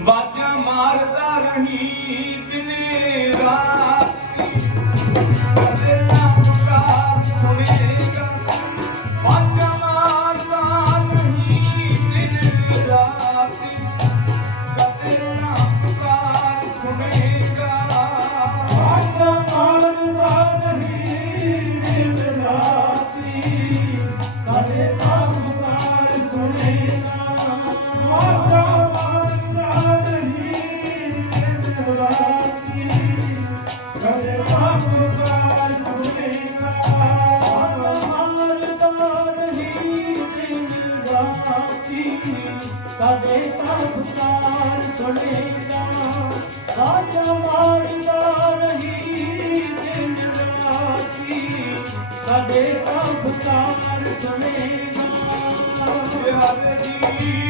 ਵਾਜਾਂ ਮਾਰਦਾ ਰਹੀ ਇਸਨੇ ਸਾਡੇ ਪਰਪਕਾਰ ਸੁਣੇਗਾ। ਸਾਡਾ ਮਾਰਦਾ ਨਹੀਂ ਦਿਨ ਰਾਤੀ। ਸਾਡੇ ਪਰਪਕਾਰ ਸੁਣੇਗਾ। ਹਰੇ ਜੀ।